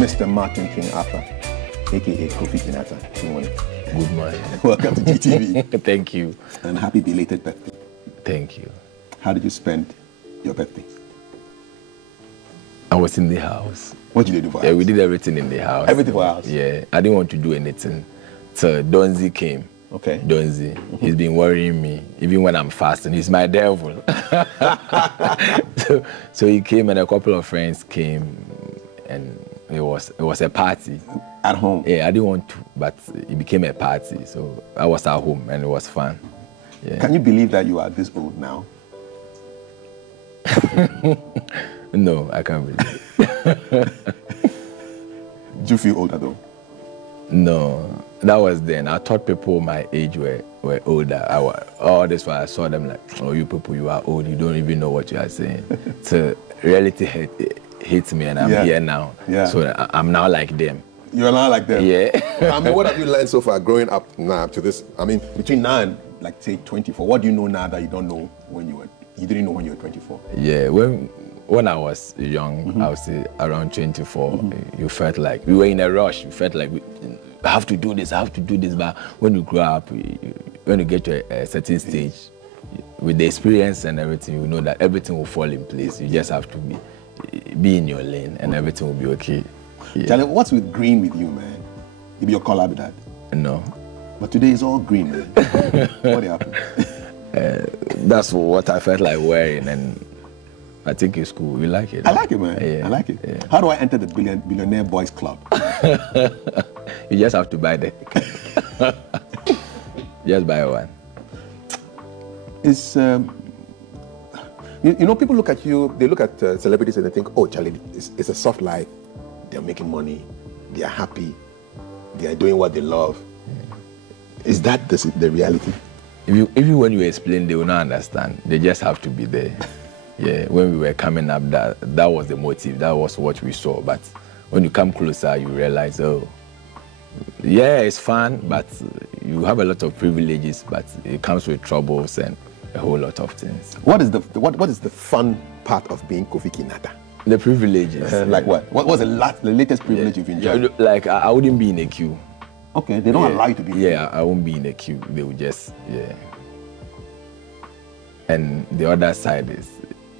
Mr. Martin Kinaata, a.k.a. Kofi Kinaata. Good morning. Good morning. Welcome to GTV. Thank you. And happy belated birthday. Thank you. How did you spend your birthday? I was in the house. What did you do for Yeah, we did everything in the house. Everything for house? Yeah, I didn't want to do anything. So Donzi came. Okay. Donzi. He's been worrying me, even when I'm fasting. He's my devil. so he came and a couple of friends came and it was a party. At home? Yeah, I didn't want to, but it became a party. So I was at home and it was fun. Yeah. Can you believe that you are this old now? No, I can't believe it. Do you feel older though? No, that was then. I thought people my age were older. All this while I saw them like, oh, you people, you are old. You don't even know what you are saying. So reality hits me and I'm here now. Yeah. So I'm now like them. You're now like them? Yeah. I mean, what have you learned so far growing up now to this? I mean, between now and like say 24, what do you know now that you don't know when you didn't know when you were 24? Yeah, when I was young, I would say around 24, you felt like we were in a rush. You felt like I have to do this, I have to do this. But when you grow up, when you get to a certain stage, with the experience and everything, you know that everything will fall in place. You just have to be in your lane and everything will be okay. Yeah. Charlie, what's with green with you, man? You be your color with that? No. But today is all green, man. What happened? That's what I felt like wearing, and I think it's cool. You like it? I like it, man. Yeah. I like it. Yeah. How do I enter the Billionaire Boys Club? You just have to buy the just buy one. It's you know, people look at you. They look at celebrities and they think, oh, Charlie, it's a soft life. They're making money. They are happy. They are doing what they love. Is that the reality? Even when you explain, they will not understand. They just have to be there. Yeah, when we were coming up, that was the motive. That was what we saw. But when you come closer, you realize, oh, yeah, it's fun, but you have a lot of privileges, but it comes with troubles and a whole lot of things. What is the fun part of being Kofi Kinaata? The privileges. Like what? What was the latest privilege you've enjoyed? Yeah, like I wouldn't be in a queue. Okay, they don't allow you to be in a queue. Yeah, I won't be in a queue. They will just, yeah. And the other side is,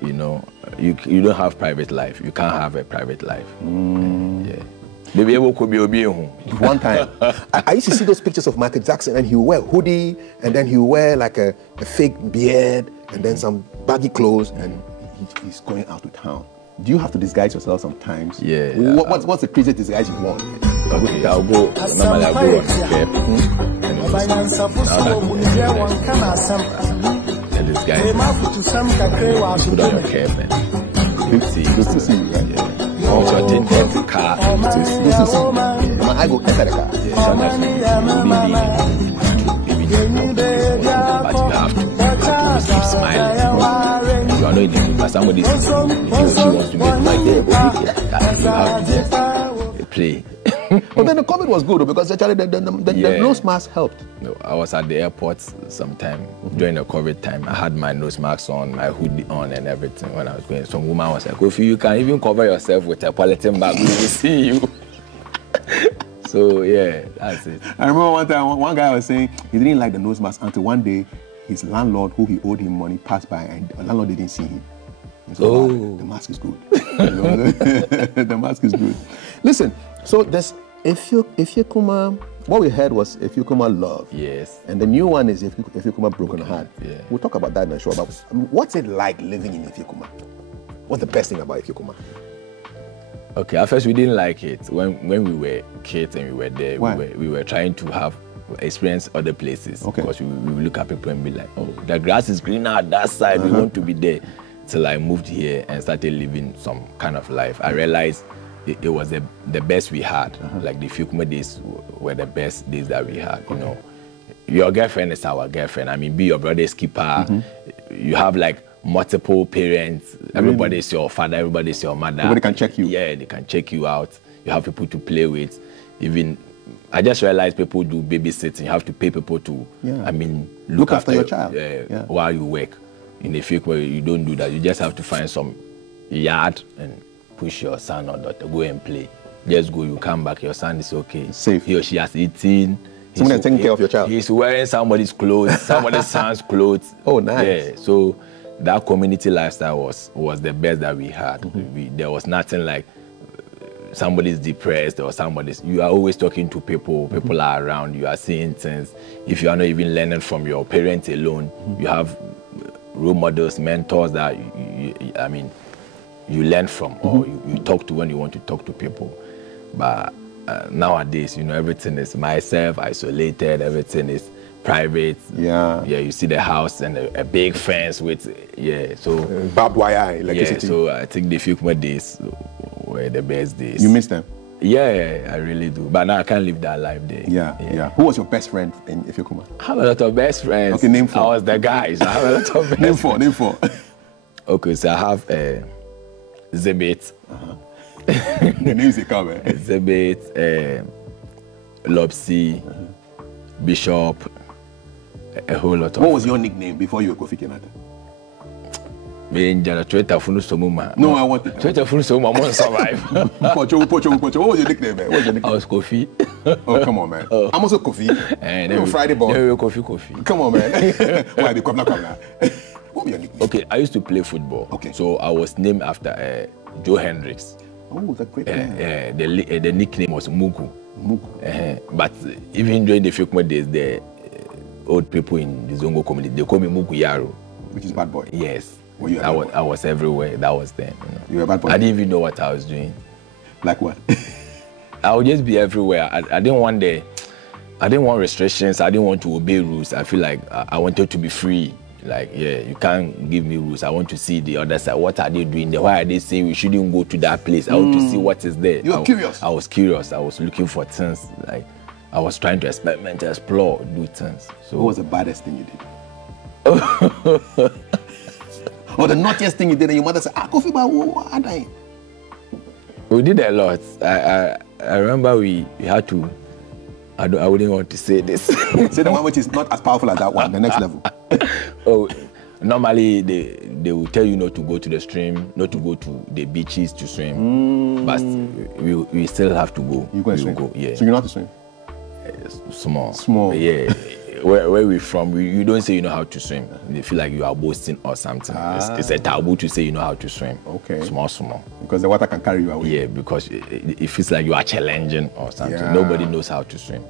you know, you don't have private life. You can't have a private life. Yeah. One time, I used to see those pictures of Michael Jackson, and he would wear a hoodie, and then he would wear like a fake beard, and then some baggy clothes, and he's going out to town. Do you have to disguise yourself sometimes? Yeah. What's the craziest disguise you want? Okay, I'll go. Normally I'll go on the cap. And this guy put on your cap and good to see you, right? Yeah. Also attend the car. Good to see you. Yeah. I go enter the car. Yeah, sometimes but you have to keep smiling. You are not in the mood, but somebody wants to make my day. You have to just play. But then the COVID was good because actually the nose mask helped. No, I was at the airport sometime during the COVID time. I had my nose mask on, my hoodie on and everything when I was going. Some woman was like, Kofi, you can even cover yourself with a polythene bag. We will see you. So yeah, that's it. I remember one time, one guy was saying he didn't like the nose mask until one day his landlord, who he owed him money, passed by and the landlord didn't see him. So the mask is good. The mask is good. Listen, so there's Ifyekuma, what we heard was Ifyekuma Love. Yes. And the new one is Ifyekuma Broken Heart. Yeah. We'll talk about that in a short. But what's it like living in Ifyekuma? What's the best thing about Ifyekuma? Okay, at first we didn't like it. When we were kids and we were there, we were trying to experience other places. Okay. Because we look at people and be like, oh, the grass is greener at that side, we want to be there. Till I moved here and started living some kind of life. I realized it was the best we had. Like the Ifyekuma days were the best days that we had, you know. Your girlfriend is our girlfriend. I mean, be your brother's keeper. You have like multiple parents. Everybody's your father, everybody's your mother. Everybody can check you. Yeah, they can check you out. You have people to play with. Even, I just realized people do babysitting. You have to pay people to, I mean, look after your child. While you work. In the Ifyekuma, you don't do that. You just have to find some yard and push your son or daughter, go and play. Just go, you come back, your son is okay. Safe. He or she has eaten. Someone is taking care of your child. He's wearing somebody's clothes, somebody's son's clothes. Oh, nice. Yeah, so that community lifestyle was the best that we had. There was nothing like somebody's depressed or somebody's. You are always talking to people. People are around. You are seeing things. If you are not even learning from your parents alone, you have role models, mentors that you learn from, or you talk to when you want to talk to people. But nowadays, everything is myself, isolated. Everything is private. Yeah. You see the house and a big fence with so barbed wire, electricity. So I think the Fikma days were the best days. You miss them? Yeah, I really do. But now I can't live that life there. Yeah. Who was your best friend in Ifeokuma? I have a lot of best friends. Okay, name 4. I was the guy, so I have a lot of best Name 4. Name 4. Okay, so I have Zebit. The names they come, eh? Zebit, Lopsy, Bishop, a whole lot of. What was your nickname before you were Kofi Kinaata? No, I want it. Survive. Pocho. What was your nickname, man? What was your nickname? I was Kofi. Oh, come on, man. I'm also Kofi. You're Friday boy. Yeah, Kofi. Come on, man. Why the come now? What was your nickname? Okay, I used to play football. Okay. So I was named after Joe Hendricks. Oh, that's great name. The nickname was Mugu. But even during the Fikma days, the old people in the Zongo community, they call me Mugu Yaro. Which is bad boy. Yes. I was everywhere. That was then. You were a bad boy? I didn't even know what I was doing. Like what? I would just be everywhere. I didn't want restrictions. I didn't want to obey rules. I feel like I wanted to be free. Like, you can't give me rules. I want to see the other side. What are they doing there? Why are they saying we shouldn't go to that place? I want to see what is there. You were curious? I was curious. I was looking for things. Like, I was trying to experiment, explore, do things. So, what was the baddest thing you did? Or the naughtiest thing you did and your mother said, Kofi, what are they? We did a lot. I remember we had to, I wouldn't want to say this. Say the one which is not as powerful as that one, the next level. Normally they will tell you not to go to the stream, not to go to the beaches to swim. But we still have to go. You go and swim? Go, yeah. So you know how to swim? Small. Yeah. Where we're from, you don't say you know how to swim. They feel like you are boasting or something. It's a taboo to say you know how to swim. Okay. Small. Because the water can carry you away. Yeah, because it feels like you are challenging or something. Yeah. Nobody knows how to swim.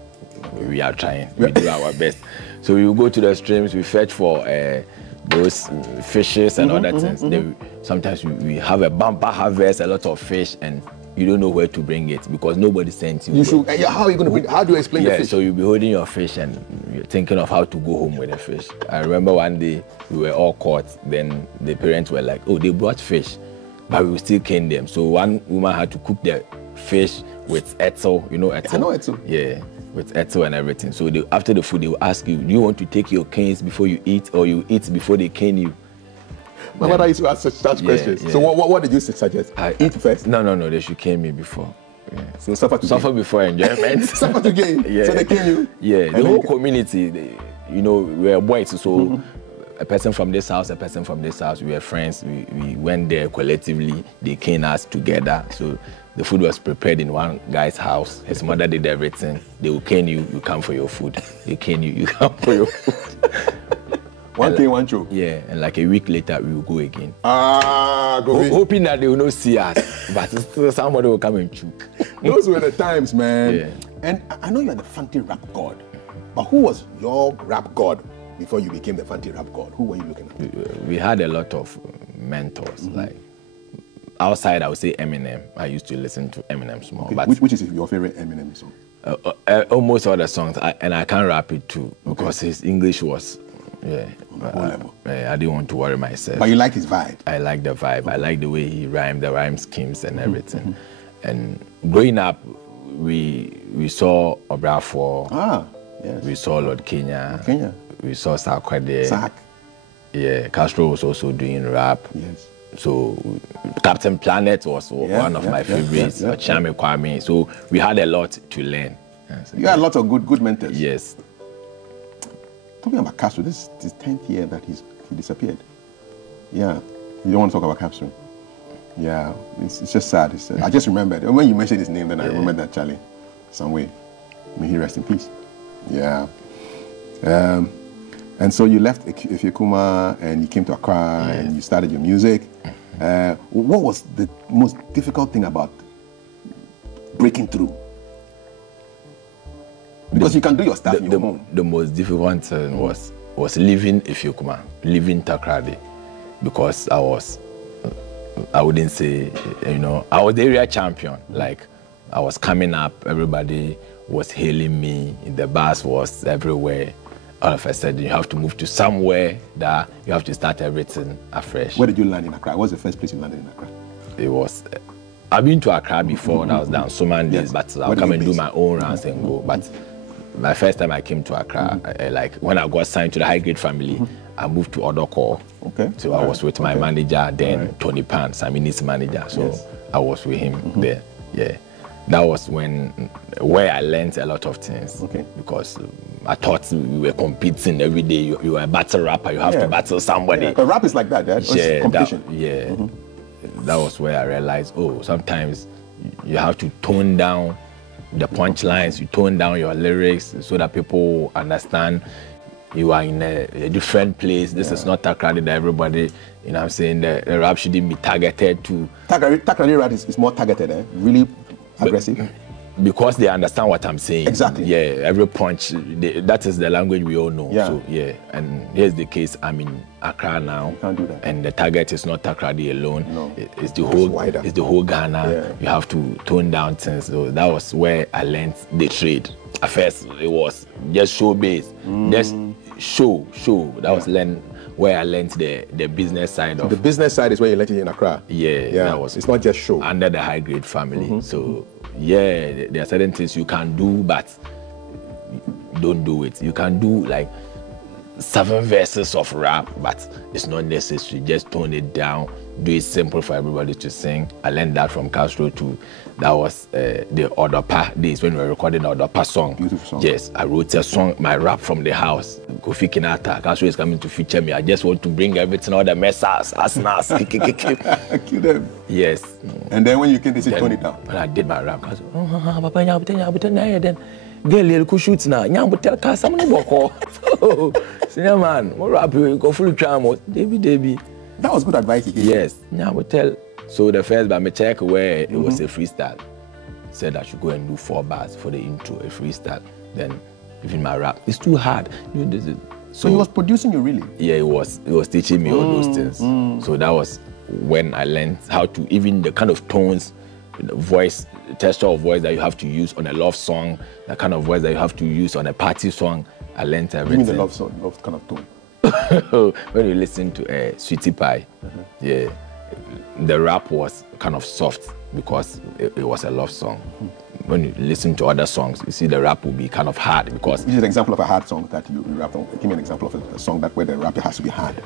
We are trying. We do our best. So we go to the streams, we fetch for those fishes and other things. Sometimes we have a bumper harvest, a lot of fish, and you don't know where to bring it because nobody sends you. How are you going to bring? How do you explain the fish? So you'll be holding your fish and you're thinking of how to go home with the fish. I remember one day we were all caught. Then the parents were like, "Oh, they brought fish, but we will still cane them." So one woman had to cook the fish with etzel. You know etzel? I know etzel. Yeah, with etzel and everything. So after the food, they will ask you, "Do you want to take your canes before you eat, or you eat before they cane you?" My mother used to ask such questions. Yeah. So what did you suggest? Eat first? No, they should cane me before. Yeah. So suffer before enjoyment. Suffer to gain. Yeah. So they cane you? Yeah, the whole community, we were boys. So a person from this house, a person from this house, we were friends. We went there collectively. They cane us together. So the food was prepared in one guy's house. His mother did everything. They will cane you, you come for your food. They cane you, you come for your food. One cane, one choke. Yeah, and like a week later, we will go again. Hoping that they will not see us, but still somebody will come and choke. Those were the times, man. Yeah. And I know you're the Fanti rap god, but who was your rap god before you became the Fanti rap god? Who were you looking at? We had a lot of mentors. Like outside, I would say Eminem. I used to listen to Eminem more. Okay. But which is your favorite Eminem song? Almost all the songs, and I can't rap it too because his English was. Yeah, I didn't want to worry myself. But you like his vibe? I like the vibe. I like the way he rhymed, the rhyme schemes and everything. And growing up, we saw Obrafo. Yes. We saw Lord Kenya. We saw Sarkwade. Sark. Yeah, Castro was also doing rap. Yes. So Captain Planet was one of my favorites. Chame Kwame. So we had a lot to learn. You had a lot of good mentors. Yes. Talking about Castro, this is his 10th year that he disappeared. Yeah. You don't want to talk about Castro? Yeah, it's just sad. I just remembered. When you mentioned his name, then I remembered that Charlie, some way. May he rest in peace. Yeah. And so you left Ifyekuma and you came to Accra and you started your music. What was the most difficult thing about breaking through? Because you can do your stuff in your home. The most difficult thing was leaving Ifyekuma, leaving Takrady, because I wouldn't say, I was the area champion. Like, I was coming up, everybody was hailing me, the bus was everywhere. All of a sudden, you have to move to somewhere that you have to start everything afresh. Where did you land in Accra? What was the first place you landed in Accra? It was, I've been to Accra before, that was down so many days, but I'll come and do my own rounds and go. But my first time I came to Accra, like when I got signed to the high grade family, I moved to Odoko. Okay. So I was with my manager, then Tony Pan, Samini's manager. So I was with him there. Yeah. That was where I learned a lot of things. Okay. Because I thought we were competing every day. You were a battle rapper, you have to battle somebody. Yeah. But rap is like that, it's competition. That was where I realized, sometimes you have to tone down the punchlines, you tone down your lyrics so that people understand you are in a different place. This is not Takrady that everybody, I'm saying, the rap shouldn't be targeted to. Takrady rap is more targeted, really aggressive. Because they understand what I'm saying. Exactly. Yeah, every punch, that is the language we all know. Yeah. So, and here's the case, I'm in Accra now. You can't do that. And the target is not Takrady alone. No. It's the whole Ghana. Yeah. You have to tone down things. So that was where I learned the trade. At first, it was just show-based. Just show. That was where I learned the business side of. The business side is where you learned it in Accra. Yeah. That was. It's not just show. Under the high grade family. So. Yeah, there are certain things you can do, but don't do it. You can do like 7 verses of rap, but it's not necessary. Just tone it down, do it simple for everybody to sing. I learned that from Castro too. That was the Odopa days when we were recording the Odopa song. Beautiful song. Yes, I wrote a song, my rap from the house. Kofi Kinaata, Castro is coming to feature me. I just want to bring everything, all the messers, asnas, kill them. Yes. And then when you came, they said tone it down. When I did my rap, I said, then girl, you shoot now. You tell us someone walk. Senior man, what rap you go full charm? Debbie. That was good advice he gave. Yes. Now we tell. So the first by me check where it was a freestyle. Said I should go and do 4 bars for the intro, a freestyle. Then even my rap, it's too hard. So he was producing you really? Yeah, he was teaching me all those things. So that was when I learned how to, even the kind of tones, the voice, the texture of voice that you have to use on a love song, the kind of voice that you have to use on a party song. I learned everything. You mean the love song, love kind of tone? When you listen to Sweetie Pie, the rap was kind of soft because it was a love song. When you listen to other songs, you see the rap will be kind of hard because. This is an example of a hard song that you rap on. Give me an example of a song where the rap has to be hard.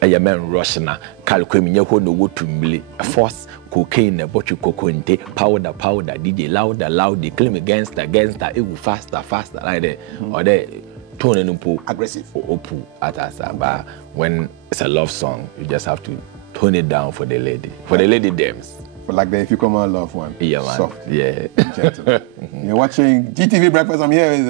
I man Russian, Kalkwemi no go to force cocaine, bottle coconte, powder, DJ loud, claim against, it will faster, like that. Or the tone and aggressive. Opu at us. But when it's a love song, you just have to tone it down for the lady. For the lady dames. For like if you come on love one. Yeah, man. Soft. Yeah. Gentle. You're watching GTV Breakfast. I'm here with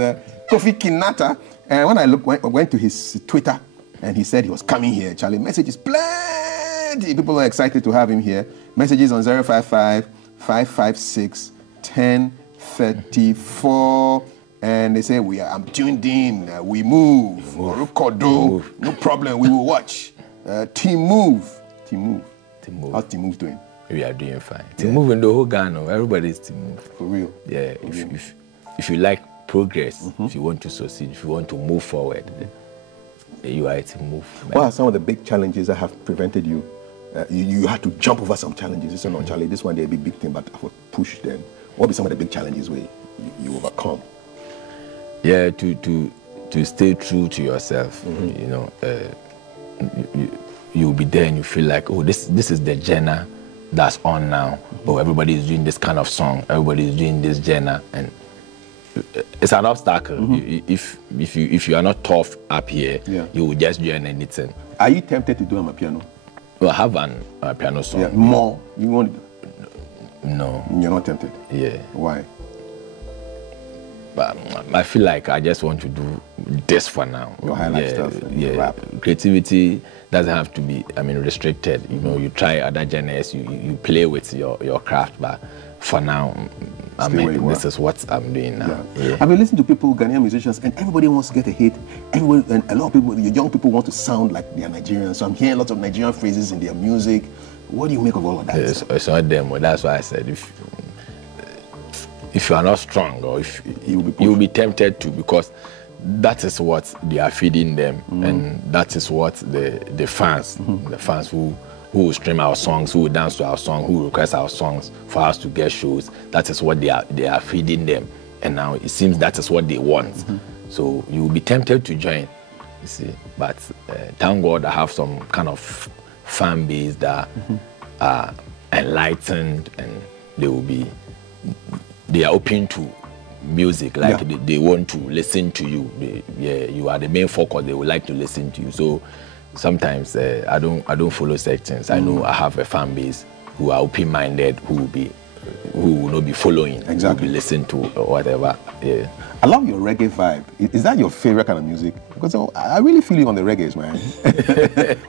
Kofi Kinaata. And when I went to his Twitter, and he said he was coming here, Charlie. Messages plenty. People are excited to have him here. Messages on 055-556-1034. And they say, I'm tuned in. We move. No problem. We will watch. Team Move. How's Team Move doing? We are doing fine. Team Move in the whole Ghana. Everybody's Team Move. For real? Yeah. If you like progress, if you want to succeed, if you want to move forward, you are to move. What are some of the big challenges that have prevented you? You had to jump over some challenges. This is not Charlie. This one they a big thing, but for push them. What be some of the big challenges where you overcome? Yeah, to stay true to yourself. You'll be there and you feel like, this is the genre that's on now. Everybody is doing this kind of song. Everybody is doing this genre, and it's an obstacle. If you are not tough up here, you will just join anything. Are you tempted to do amapiano? Well, I have an piano song. Yeah, more. You want? No. You're not tempted. Yeah. Why? But I feel like I just want to do this for now. Your highlight stuff. Yeah. Rap. Creativity doesn't have to be, restricted. You know, you try other genres, you play with your craft, but for now, this is what I'm doing now. Yeah. I've been listening to people, Ghanaian musicians, and everybody wants to get a hit. Everybody, and a lot of people, the young people want to sound like they are Nigerians. So I'm hearing lots of Nigerian phrases in their music. What do you make of all of that? It's not them. That's why I said if you are not strong, or if you'll be tempted to, because that is what they are feeding them, and that is what the fans, the fans who will stream our songs, who will dance to our song, who will request our songs for us to get shows, that is what they are feeding them. And now it seems that is what they want. So you will be tempted to join, you see. But thank God I have some kind of fan base that are enlightened, and they are open to music, like they want to listen to you. You are the main focus. They would like to listen to you. So sometimes I don't follow sections. I know I have a fan base who are open-minded, who will not be following, who will be listening to or whatever. Yeah. I love your reggae vibe. Is that your favorite kind of music? Because I really feel you on the reggaes, man.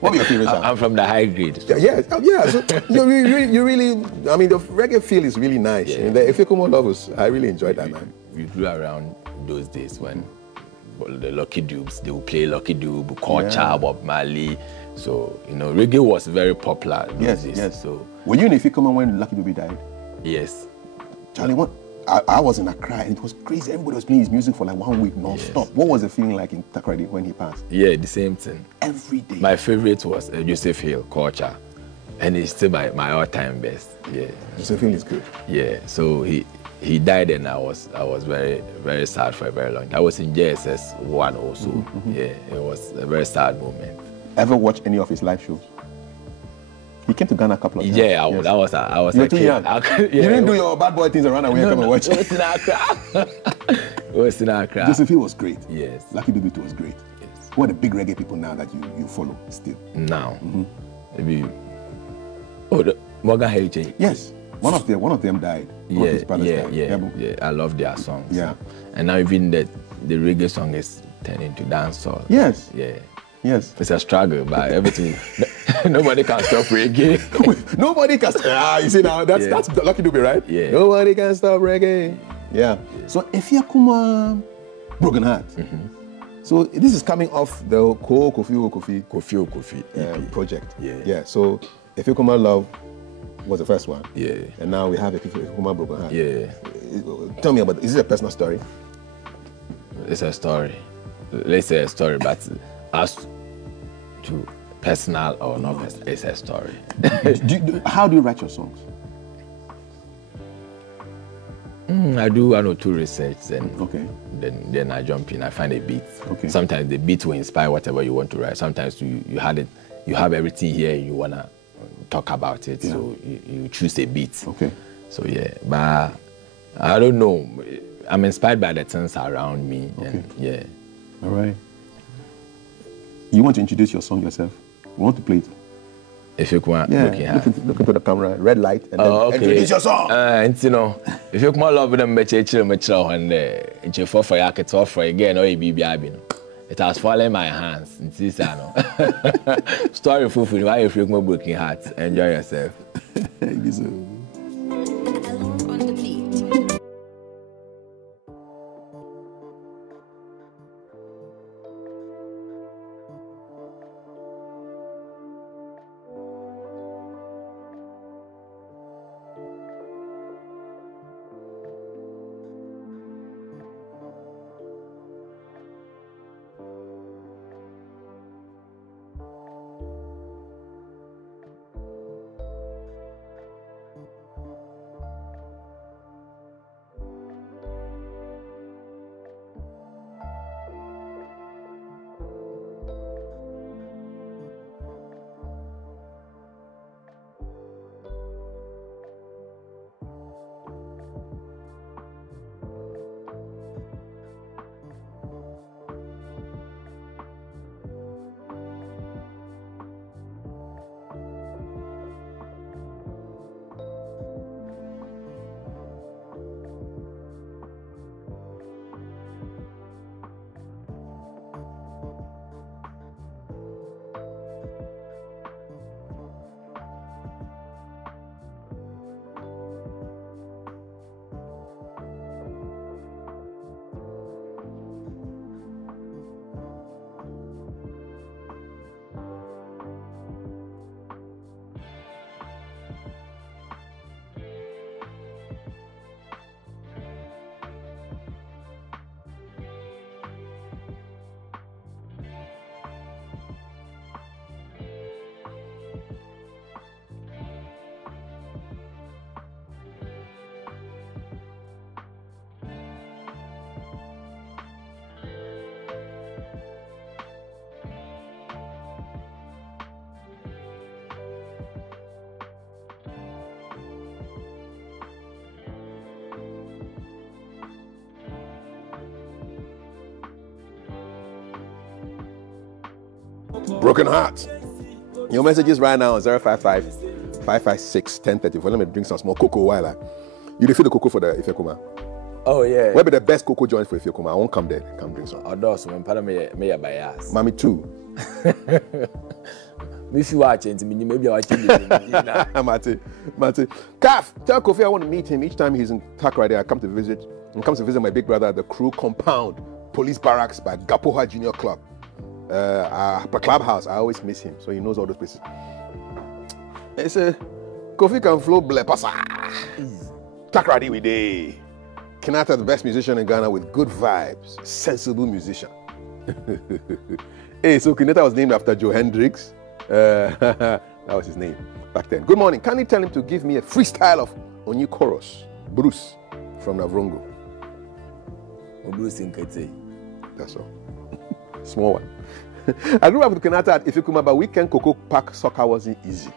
What are your favorite songs? I'm from the high grade. Yeah. So you really, the reggae feel is really nice. Yeah. The Efekomo Lovers, I really enjoyed that, man. We grew around those days when the Lucky Dubes, they would play Lucky Dube, Culture, Bob Marley. So, reggae was very popular those days. Yes. So, were you in Efekomo when Lucky Dube died? Yes. Charlie, I was in Accra, and it was crazy. Everybody was playing his music for like 1 week non-stop. What was the feeling like in Takoradi when he passed? Yeah, the same thing. Every day. My favorite was Joseph Hill, Culture. And it's still my all-time best. Yeah. Joseph Hill is good. Yeah. So he died, and I was very, very sad for a very long time. I was in JSS 1 also. Yeah, it was a very sad moment. Ever watch any of his live shows? He came to Ghana a couple of times. Yeah, I was You're too young. You didn't do your bad boy things around and when you come and watch it. It was in Accra. Joseph Hill was great. Yes. Lucky Dube was great. Yes. Who are the big reggae people now that you follow still? Now, maybe Morgan Heritage. Yes. One of them died. One of his brothers died. Yeah. I love their songs. Yeah. And now even the reggae song is turning into dancehall. Yes. Yeah. Yes. It's a struggle, but everything. Nobody can stop reggae. Nobody can stop. You see now, that's Lucky Dube, right? Yeah. Nobody can stop reggae. Yeah. So Efiakuma Broken Heart. So this is coming off the Kofi project. Yeah. So Efiakuma Love was the first one. Yeah. And now we have Efiakuma Broken Heart. Yeah. Tell me about it. Is this a personal story? It's a story. Let's say a story, but as to personal or not personal, it's a story. How do you write your songs? I do 1 or 2 research, then I jump in. I find a beat. Okay. Sometimes the beat will inspire whatever you want to write. Sometimes you have everything here, you wanna talk about it, so you choose a beat. Okay. So yeah, but I don't know. I'm inspired by the things around me. Okay. And yeah. All right. You want to introduce your song yourself? You want to play it? If you want, look into the camera, red light, and then introduce your song. If you want love them, and you for your kids offer again, or it has fallen in my hands. Story for why you feel more broken heart. Enjoy yourself. Thank you so. On the beat. Broken Heart. Your messages right now 055 556 1034. Let me drink some small cocoa while you feel the cocoa for the Ifekuma. Oh yeah. Where be the best cocoa joints for Ifekuma? I won't come there. Come drink some. Odos, when para me bias. Mommy too. If you watch it, maybe I watch it. Mate. Kaf, tell Kofi I want to meet him. Each time he's in Takrady, I come to visit. And comes to visit my big brother at the crew compound, police barracks by Gapoha Junior Club. Clubhouse. I always miss him, so he knows all those places. It's a Kofi can flow blepasa. Takrady we day. Kinaata, the best musician in Ghana with good vibes, sensible musician. Hey, so Kinaata was named after Joe Hendricks. That was his name back then. Good morning. Can you tell him to give me a freestyle of Onyu chorus? Bruce from Navrongo. Bruce in Kete. That's all. Small one. I grew up with Kinaata at Ifekuma, but weekend Cocoa Park soccer wasn't easy.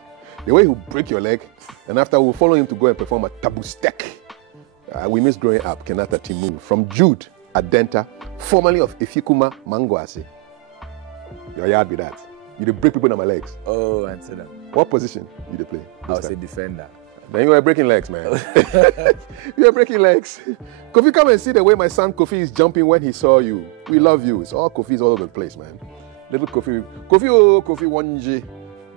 The way he would break your leg, and after we'll follow him to go and perform at Tabu Stek. We miss growing up, Kinaata Timu. From Jude Adenta, formerly of Ifekuma Mangoase. Your yard be that. You did break people on my legs. Oh, answer that. What position you did play? I was a defender. Then you were breaking legs, man. You were breaking legs. Kofi, come and see the way my son Kofi is jumping when he saw you. We love you. It's all Kofi's all over the place, man. Little Kofi. Kofi Wanji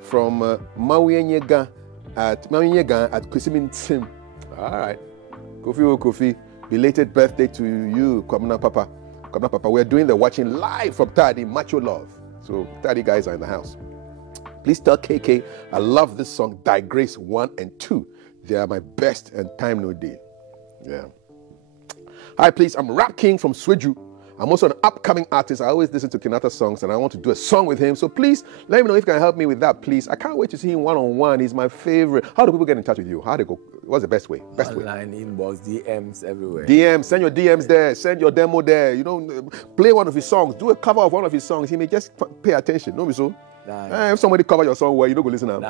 from Mawinyega at Kwesimin Sim. All right. Kofi, belated birthday to you, Kwabna Papa. Kwabna Papa, we're doing the watching live from Tadi, Macho Love. So Tadi guys are in the house. Please tell KK I love this song, Digress 1 and 2. They are my best and time no day. Yeah. Hi, please. I'm Rap King from Sweju. I'm also an upcoming artist. I always listen to Kinaata songs and I want to do a song with him. So please let me know if you can help me with that, please. I can't wait to see him one-on-one. He's my favorite. How do people get in touch with you? How do they go? What's the best way? Online, inbox, DMs everywhere. DMs, send your DMs there. Send your demo there. You know, play one of his songs. Do a cover of one of his songs. He may just pay attention. No, so. If somebody cover your song well, you don't go listen now.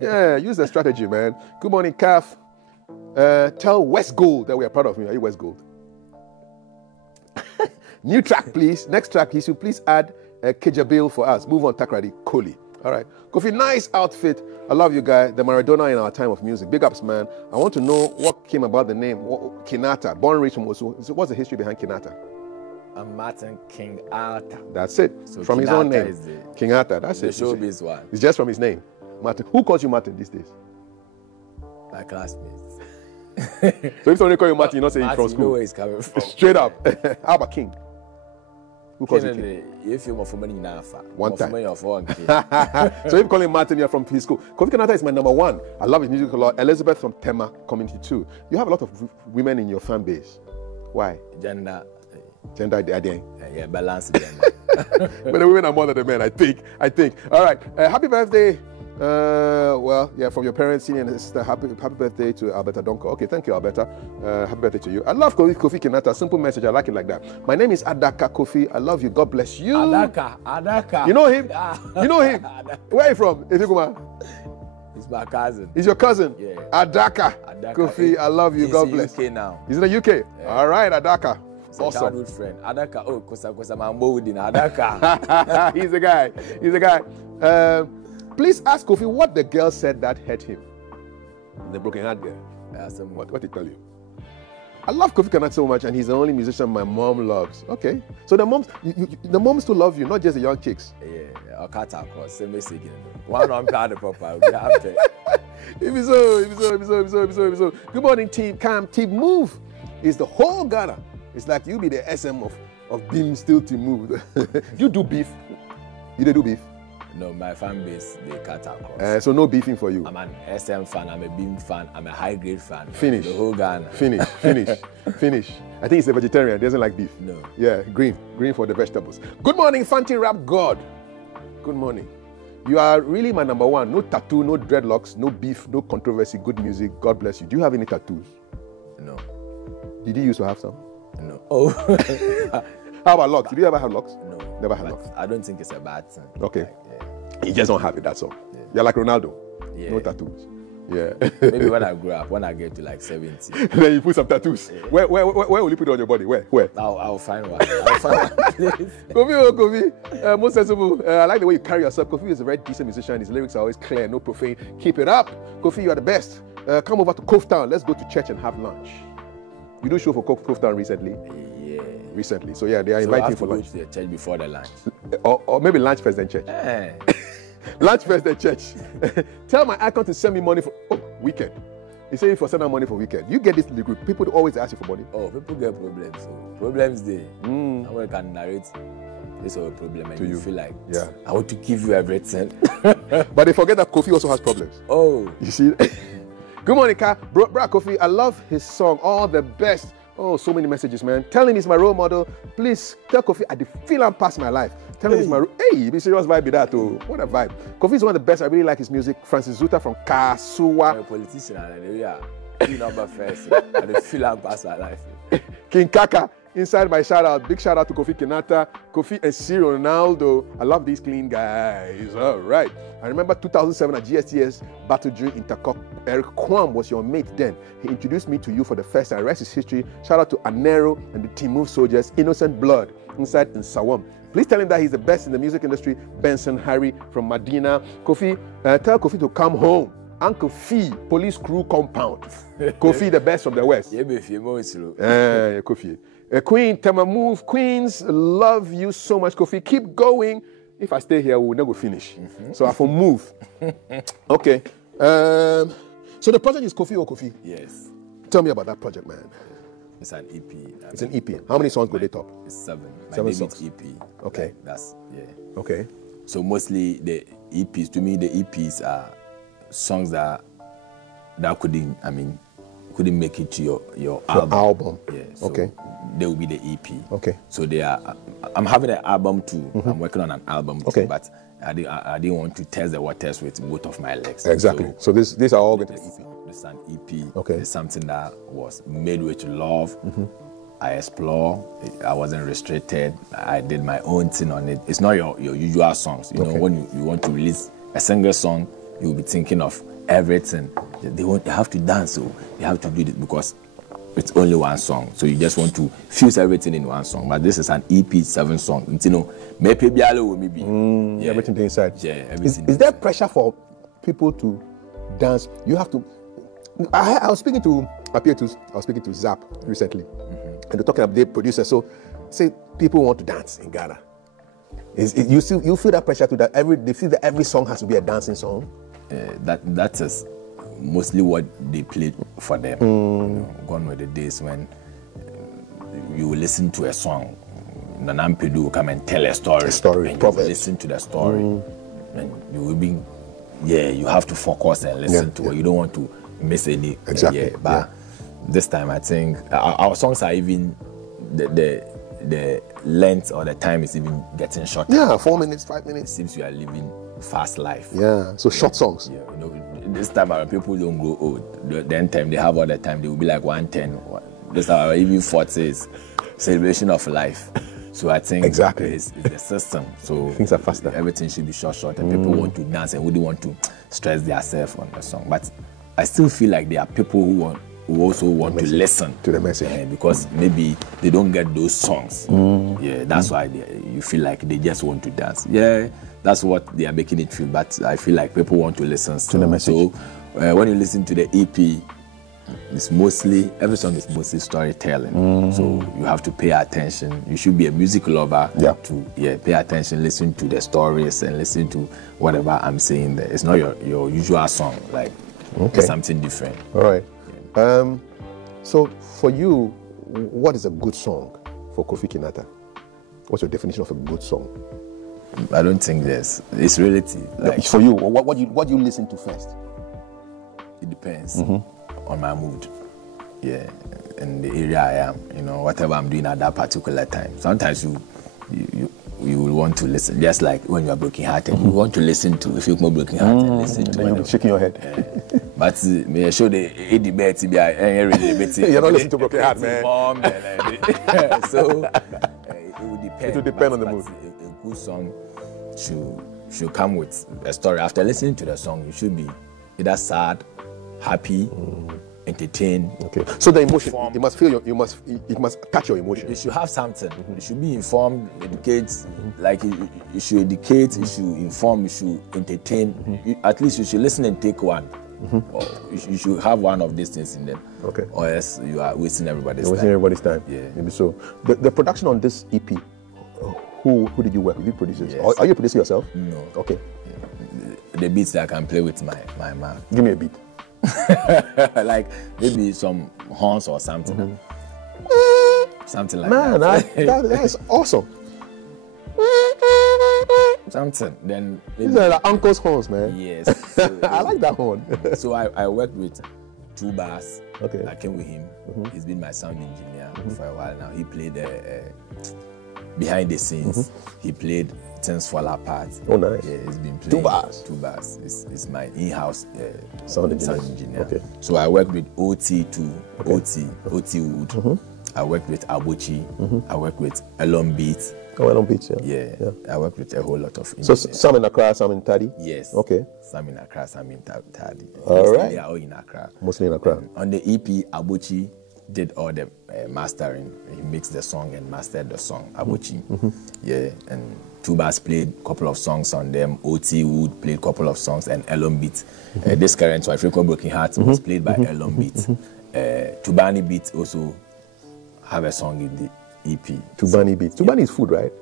Yeah, use the strategy, man. Good morning, Kaf. Tell West Gold that we are proud of him. Are you West Gold? New track, please. Next track, he should please add a Kejabil for us. Move on, Takrady, Koli. All right. Kofi, nice outfit. I love you, guy. The Maradona in our time of music. Big ups, man. I want to know what came about the name. Kinaata. Born rich from Osu. What's the history behind Kinaata? Martin Kinaata. That's it. So from Kinaata his own name. Is Kinaata. That's it. The showbiz one. It's just from his name. Martin. Who calls you Martin these days? My classmates. So if somebody call you Martin, you not say you're from school. You know where he's coming from. Straight up. How about King? Who calls you King? If you're for money, one time. So if you call him Martin, you're from his school. Kofi Kinaata is my number one. I love his music a lot. Elizabeth from Tema Community 2. You have a lot of women in your fan base. Why? Gender. Yeah, balance gender. But the women are more than the men, I think. All right. Happy birthday. From your parents, senior and sister, happy birthday to Alberta Donko. Okay, thank you, Alberta. Happy birthday to you. I love Kofi Kinaata. Simple message. I like it like that. My name is Adaka Kofi. I love you. God bless you. Adaka. You know him? You know him? Where are you from, Ifekuma? He's my cousin. He's your cousin? Yeah. Adaka Kofi. I love you. God bless. He's in the UK now. He's in the UK? Yeah. All right, Adaka. Awesome. Childhood friend. Adaka. Oh, Kosa Mambo Udin. Adaka. He's the guy. Please ask Kofi what the girl said that hurt him. The broken heart girl. What did he tell you? I love Kofi Kinaata so much, and he's the only musician my mom loves. Okay. So the moms still love you, not just the young chicks. Yeah. I'll cut our course. Same message. One on card proper. We have to. It be so. Good morning, team. Team Move is the whole Ghana. It's like you be the SM of Beam still Team Move. You do beef. You do beef. No, my fan base, they cut across. So no beefing for you. I'm an SM fan, I'm a Beam fan, I'm a high grade fan. Finish. The whole Ghana. Finish. I think he's a vegetarian, doesn't like beef. No. Yeah, green for the vegetables. Good morning, Fanti Rap God. Good morning. You are really my number one. No tattoo, no dreadlocks, no beef, no controversy, good music. God bless you. Do you have any tattoos? No. Did you used to have some? No. Oh. How about locks? Did you ever have locks? No. Never had locks. I don't think it's a bad thing. Okay. You just don't have it, that's all. Yeah. You're like Ronaldo. Yeah. No tattoos. Yeah. Maybe when I grow up, when I get to like 70. Then you put some tattoos. Yeah. Where will you put it on your body? Where? I'll find one. I'll find one place. Kofi, most sensible. I like the way you carry yourself. Kofi is a very decent musician. His lyrics are always clear, no profane. Keep it up. Kofi, you are the best. Come over to Kofi Town. Let's go to church and have lunch. You do a show for Kofi Town recently? Yeah. Recently. So yeah, they are inviting you for lunch. So I have to go to the church before the lunch. Or maybe lunch first, then church. Lunch first, then church. Tell my icon to send me money for weekend. He said for send out money for weekend. You get this group. People always ask you for money. Oh, people get problems. So problems there. Someone can narrate this or a problem and you feel like I want to give you everything. But they forget that Kofi also has problems. Oh. You see? Good morning, Ka. Bro, Kofi, I love his song. All the best. Oh, so many messages, man. Tell him he's my role model. Please tell Kofi I feel I'm past my life. Tell him he's my be serious vibe with that too. What a vibe. Kofi is one of the best. I really like his music. Francis Zuta from Kasua. I'm a politician and we are number first. I feel I'm past my life. King Kaka. Inside my shout out, big shout out to Kofi Kinaata, Kofi and Ciro Ronaldo. I love these clean guys. All right. I remember 2007 at GSTS Battle during Intercop. Eric Kwam was your mate then. He introduced me to you for the first time. Rest is history. Shout out to Anero and the Team Move Soldiers, Innocent Blood, inside in Sawam. Please tell him that he's the best in the music industry. Benson Harry from Medina. Kofi, tell Kofi to come home. Uncle Fee, police crew compound. Kofi, the best from the West. Kofi. Queen, Tema Move, Queens, love you so much, Kofi. Keep going. If I stay here, we'll never finish. So I will move. Okay. So the project is Kofi or Kofi? Yes. Tell me about that project, man. It's an EP. It's an EP. How many songs go they top? It's 7. 7 songs. EP. Okay. Okay. So mostly the EPs, to me, the EPs are songs that couldn't make it to your album. Yeah. So okay. They will be the EP. Okay. So they are. I'm having an album too. I'm working on an album too. But I didn't want to test the waters with both of my legs. Exactly. So these are all going to be EP. This is an EP. Okay. It's something that was made with love. I explore. I wasn't restricted. I did my own thing on it. It's not your usual songs. You know, when you want to release a single song, you'll be thinking of everything. They have to dance, so they have to do it because it's only one song. So you just want to fuse everything in one song. But this is an EP, 7 songs. You know, maybe everything inside. Yeah, everything. Is there pressure for people to dance? You have to. I was speaking to Zap recently, and they're talking about the producer. So, say people want to dance in Ghana. You feel that pressure to that they feel that every song has to be a dancing song. That is mostly what they played for them. You know, gone were the days when you will listen to a song, Nanampedu will come and tell a story. And you will listen to the story, and you will be, you have to focus and listen to it. You don't want to miss any. Exactly. But this time, I think our songs are even the length or the time is even getting shorter. Yeah, 4 minutes, 5 minutes. It seems we are living fast life. Yeah, so short songs. Yeah, you know, this time our people don't grow old. Then time they have all the time, they will be like 110. This time even 40s, celebration of life. So I think it's the system. So things are faster. Everything should be short, and people want to dance and wouldn't want to stress themselves on the song. But I still feel like there are people who also want to listen to the message because maybe they don't get those songs. Yeah, that's why you feel like they just want to dance. Yeah, that's what they are making it feel. But I feel like people want to listen to the message. So when you listen to the EP, every song is mostly storytelling. So you have to pay attention. You should be a music lover to pay attention, listen to the stories and listen to whatever I'm saying there. It's not your usual song. Like it's something different. All right. So for you, what is a good song for Kofi Kinaata? What's your definition of a good song? I don't think it's relative. Like, for you, what do you listen to first? It depends on my mood. Yeah, and the area I am. You know, whatever I'm doing at that particular time. Sometimes you will want to listen, just like when you are broken-hearted. You want to listen to, if you're more broken-hearted, listen to. You'll be shaking your head. But may I show the debate? You're not listening to broken-hearted, man. So it will depend. It will depend on the mood. A good song should come with a story. After listening to the song, you should be either sad happy, entertain. Okay. So the emotion, you must feel it must touch your emotion. You should have something. You should be informed, educate. Like you should educate, you should inform, you should entertain. At least you should listen and take one. Or you should have one of these things in them. Okay. Or else you are wasting everybody's time. Wasting everybody's time. Yeah. Maybe so. The production on this EP, who did you work with? Did you produce it? Yes. Are you a producer yourself? No. Okay. The beats that I can play with my man. Give me a beat. Like maybe some horns or something. Something like Man, that. that's awesome. Something. Then These are like uncle's horns, man. yes. So, I like that horn. so I worked with 2 bass. Okay. I came with him. He's been my sound engineer for a while now. He played behind the scenes. He played Things Fall Apart. Oh, nice. Yeah, he's been playing 2 bars. 2 bars. It's my in-house Sound engineer. Okay. So I worked with OT too. OT Wood. I worked with Abochi. I worked with Elon Beat. Oh, Elon Beats, Yeah. I worked with a whole lot of So engineers. some in Accra, some in Tadi? Yes. Okay. Some in Accra, some in Tadi. All right. They are all in Accra. Mostly in Accra. On the EP, Abochi did all the mastering. He mixed the song and mastered the song. Abochi. Yeah. And 2 bars played a couple of songs on them. OT Wood played a couple of songs, and Elon Beat. This current one, Frequent Broken Heart, was played by Elon Beat. Tubani Beat also have a song in the EP. Tubani Beats. Tubani is food, right?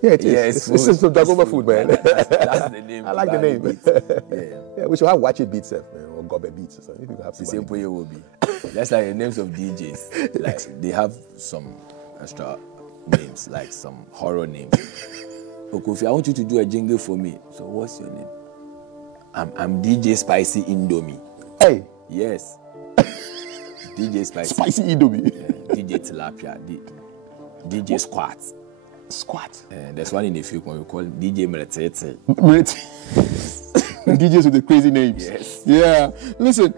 Yeah, it is. Yeah, it's some Dagoma food, man. That's the name. I like the Tubani name. Beat. Yeah. We should have Watch It Beats, man, or Gobe Beats or something. If you have The Tubani same Beats. way will be. That's like the names of DJs. Like they have some extra names, like some horror names. Oh, Kofi, I want you to do a jingle for me. So what's your name? I'm DJ Spicy Indomie. Hey, Yes. DJ Spicy. spicy Indomie. DJ Tilapia. DJ Squat. Squat. There's one in the field we call DJ Meretete. DJs with the crazy names. Yes. Yeah. Listen,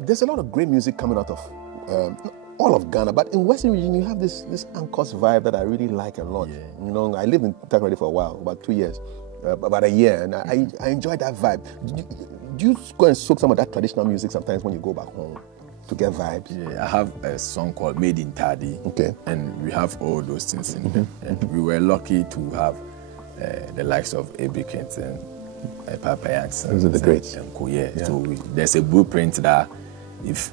there's a lot of great music coming out of all of Ghana, but in Western region you have this Ankos vibe that I really like a lot. Yeah. You know, I lived in Takoradi for a while, about 2 years, about a year, and I enjoyed that vibe. Do you go and soak some of that traditional music sometimes when you go back home to get vibes? Yeah, I have a song called Made in Tadi. Okay. And we have all those things in there. And we were lucky to have the likes of A.B. Kenton, Papa Jackson. Those are the greats. And Koye. Yeah. So there's a blueprint that if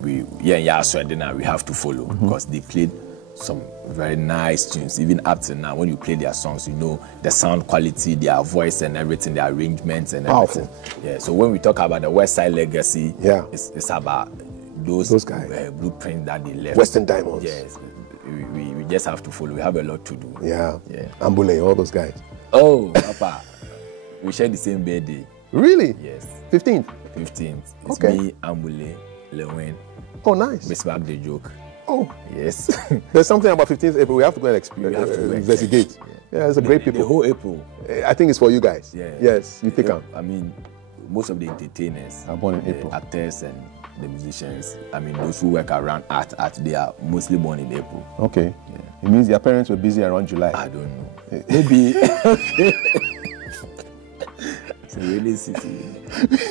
we we have to follow because they played some very nice tunes. Even up to now, when you play their songs, you know the sound quality, their voice and everything, their arrangements and everything. Powerful. Yeah. So when we talk about the West Side legacy, it's about those guys. blueprints that they left. Western Diamonds. Yes. We just have to follow. We have a lot to do. Yeah. Yeah. Ambule, all those guys. Oh, Papa, we share the same birthday. Really? Yes. 15th? 15th. It's Okay. me, Ambule, Lewin. Oh, nice. Miss Back the joke. Oh, Yes. there's something about 15th April we have to go and We have to go investigate. Yeah, it's a great The people. whole April. I think it's for you guys. Yeah. Yes, you take them. I mean, most of the entertainers Are born in the April. actors and the musicians, I mean, those who work around art, they are mostly born in April. Okay. It means your parents were busy around July. I don't know. Maybe. It's a rainy season.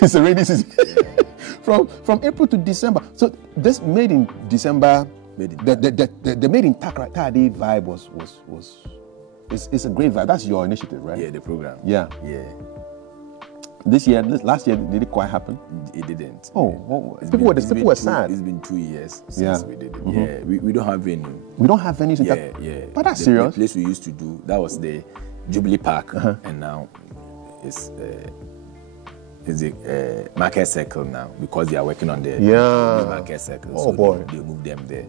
It's a rainy season. From April to December. So this made in December. Made in the made in Takoradi vibe was it's a great vibe. That's your initiative, right? Yeah, the program. Yeah. Yeah. Last year, did it quite happen? It didn't. Oh, It's people been were two- sad. It's been 2 years since Yeah. we did it. Yeah, we don't have venue. We don't have venues in Yeah, Takoradi. yeah. But that's the serious. place we used to do, that was the Jubilee Park, and now it's a Market Circle now because they are working on the new Market Circle. Oh, so boy. They moved them there,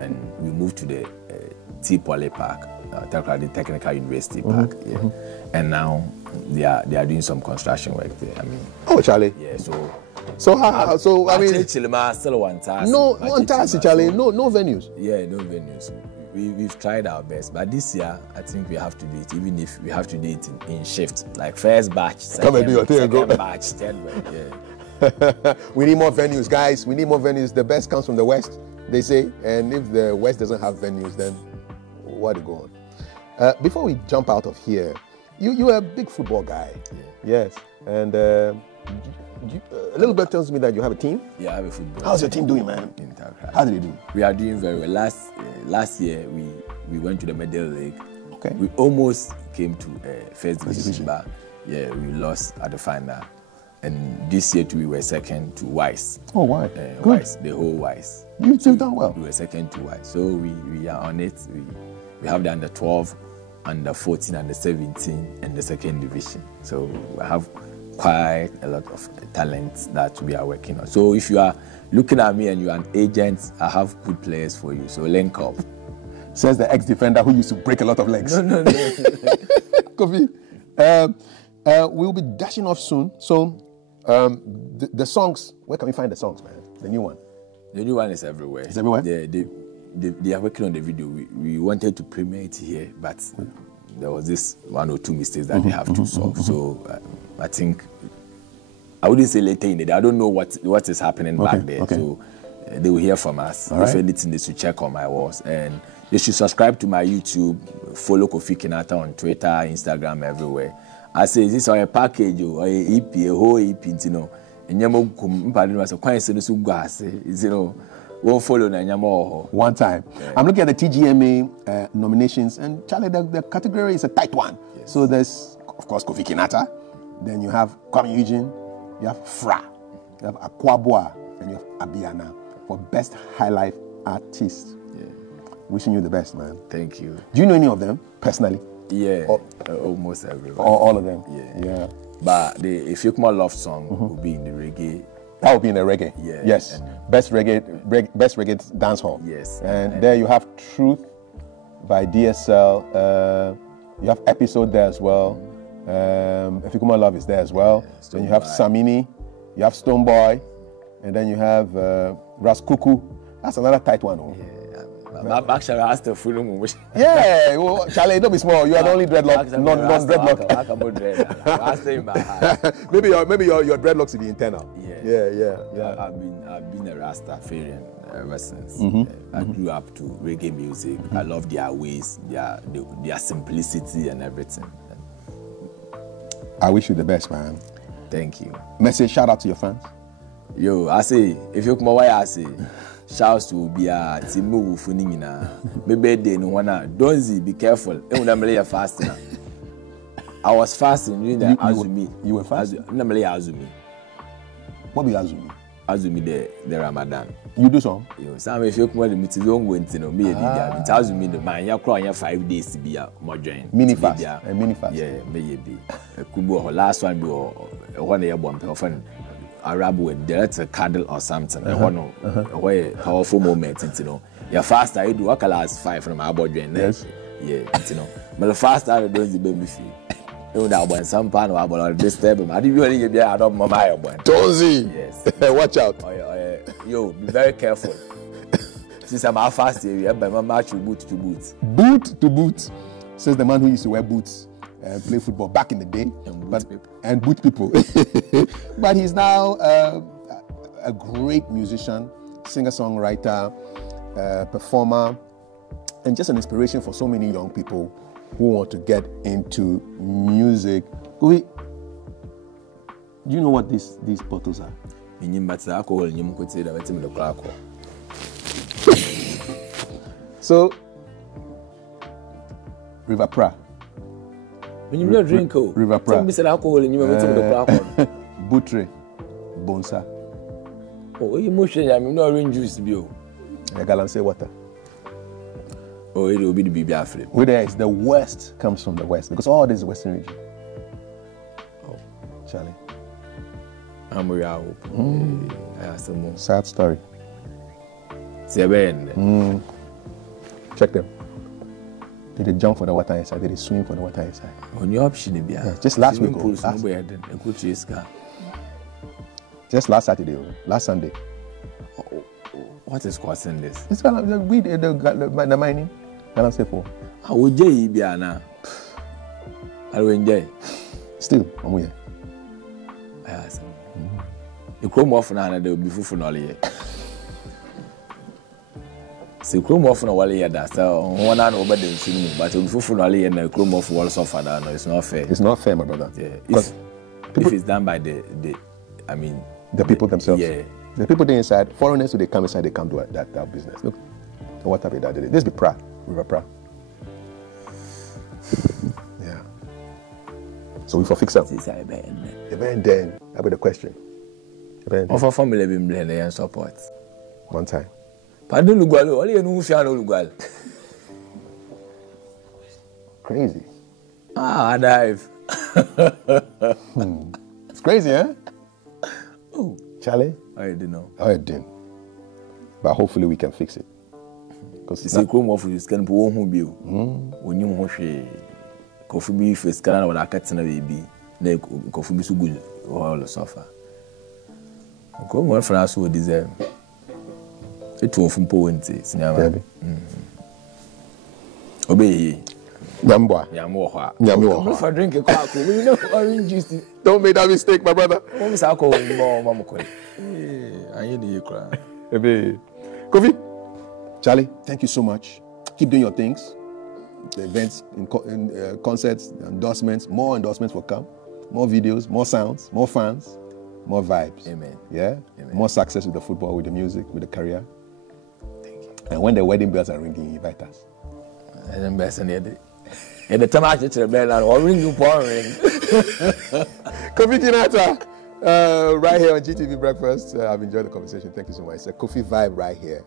and we moved to the T Poly Park, Takoradi Technical University Park. Yeah, and now they are doing some construction work there. I mean, Oh, Charlie. yeah. So So I mean, Chilima still one task. no fantastic, Charlie. No venues. Yeah, no venues. We've tried our best, but this year I think we have to do it, even if we have to do it in shift, like first batch, Come and do your thing and go. second batch, third batch. Yeah. We need more venues, guys. We need more venues. The best comes from the West, they say. And if the West doesn't have venues, then what to go on? Before we jump out of here, you're a big football guy. Yes. And a little bit tells me that you have a team. Yeah, I have a football. How's your team doing, man? How did they do? We are doing very well. Last year we went to the Medal League. Okay. We almost came to first division, but yeah, we lost at the final. And this year too, we were second to Wise. Oh, why? Wise, the whole Wise. You've still done well. We were second to Wise, so we are on it. We have the under 12, under 14, under 17, and the second division. So we have quite a lot of talents that we are working on. So if you are looking at me and you are an agent, I have good players for you. So link up. Says the ex-defender who used to break a lot of legs. No. Kofi, we'll be dashing off soon. So the songs, where can we find the songs, man? The new one. The new one is everywhere. It's everywhere? Yeah, they are working on the video. We wanted to premiere it here, but there was this 1 or 2 mistakes that they have to solve. So I think, I wouldn't say later in the day. I don't know what is happening back there. Okay. So they will hear from us. If anything, they should check on my walls. And they should subscribe to my YouTube, follow Kofi Kinaata on Twitter, Instagram, everywhere. I say, this is our package, or a EP, a whole EP, you know. And you know, won't follow one time. Yeah. I'm looking at the TGMA nominations, and Charlie, the category is a tight one. Yes. So there's, of course, Kofi Kinaata. Then you have Kwame Eugene, you have Fra, you have Akwaboa, and you have Abiana for Best High Life Artist. Yeah. Wishing you the best, man. Thank you. Do you know any of them personally? Yeah, almost everyone. All of them? Yeah. But the Ifyokuma Love Song will be in the reggae. That will be in the reggae? Yeah. Yes. Best reggae dance hall. Yes. And there you have Truth by DSL. You have Episode there as well. Ifyokuma Love is there as well. Yeah, then you have Samini. You have Stoneboy. And then you have Raskuku. That's another tight one. Oh. Yeah. Actually, I asked the full yeah, well, Charlie, don't be small. You are the only dreadlock, non-dreadlock. maybe your dreadlocks will be internal. Yeah. I've been a Rastafarian ever since. I grew up to reggae music. I love their ways, their simplicity and everything. I wish you the best, man. Thank you. Message, shout out to your fans. Yo, I say, if you come away, I say. Shouts to be a Timu Funina. Maybe they no one. Don't be careful. I'm fasting. I was fasting during the Azumi. You were fasting? Namely Azumi. What be Azumi? Azumi the Ramadan. You do some? Some if you come to meet you going to know me. It's Azumi the man. You cry 5 days to be a more join. Mini fast. Mini fast. Yeah, maybe. Kubo last one be 1 year bomb often. Arab with direct a cuddle or something. A powerful moment, you know. You're faster, you do work last 5 from our body. Yes. Yeah, you know. But the faster I don't the baby feel. You know that when some pan or disturb him. I didn't really get out of my mind. Tonzi. Yes. Watch out. Yo, be very careful. Since I'm out fast here, but my match boot to boot. Boot to boot. Says the man who used to wear boots. Play football back in the day and boot people. But he's now a great musician, singer-songwriter, performer, and just an inspiration for so many young people who want to get into music. Do you know what these bottles are? So, River Pra. When you drink River Pra. Alcohol and you went to the crack. Butre, Bonsa. Oh, emotion, I'm not orange juice, bio. A gallon say water. Oh, it will be the baby after. Where there is the west comes from the west because all this is Western region. Oh, Charlie. I'm real. I have some more. Sad story. Seven. Check them. Did they jump for the water inside? Did they swim for the water inside? On your option, just last week. Just last Saturday, last Sunday. What is causing this? It's kind of the mining. I say for. I would jay Biana. I will enjoy. Still, I'm here. Yes. You come off now, and they will be full for all year. See, Chrome off no wale yada. So one and over the cinema, but if you wale yada, Chrome off wall suffer. No, it's not fair. It's not fair, my brother. Yeah. If it's done by the people themselves. Yeah. The people there inside, foreigners who they come inside, they come do that business. Look, what happened that day? This be proud. We were proud. Yeah. So we for fix up. Then I'll be the question. Of family been blend and support. One time. Pardon Lugalo, only a new fiano Lugal. Crazy. I dive. It's crazy, eh? Oh, Charlie? I didn't know. I didn't. But hopefully we can fix it. Because it's a Chrome of you can go home bill. When you wash coffee beef is kind of like a cat in a baby. They coffee be so good or all suffer. Come on for us who deserve it from poetry. Obey. Yambo. If I drink a cock, you know, orange juice. Don't make that mistake, my brother. What is alcohol more, Mamma? I hear you cry. Kofi, Charlie, thank you so much. Keep doing your things. The events, in concerts, endorsements, more endorsements will come. More videos, more sounds, more fans, more vibes. Amen. Yeah? Amen. More success with the football, with the music, with the career. Thank you. And when the wedding bells are ringing, invite us. And then best in the time I get to the bell, I'll ring you pouring. Kofi Kinaata, right here on GTV Breakfast. I've enjoyed the conversation. Thank you so much. It's a Kofi vibe right here.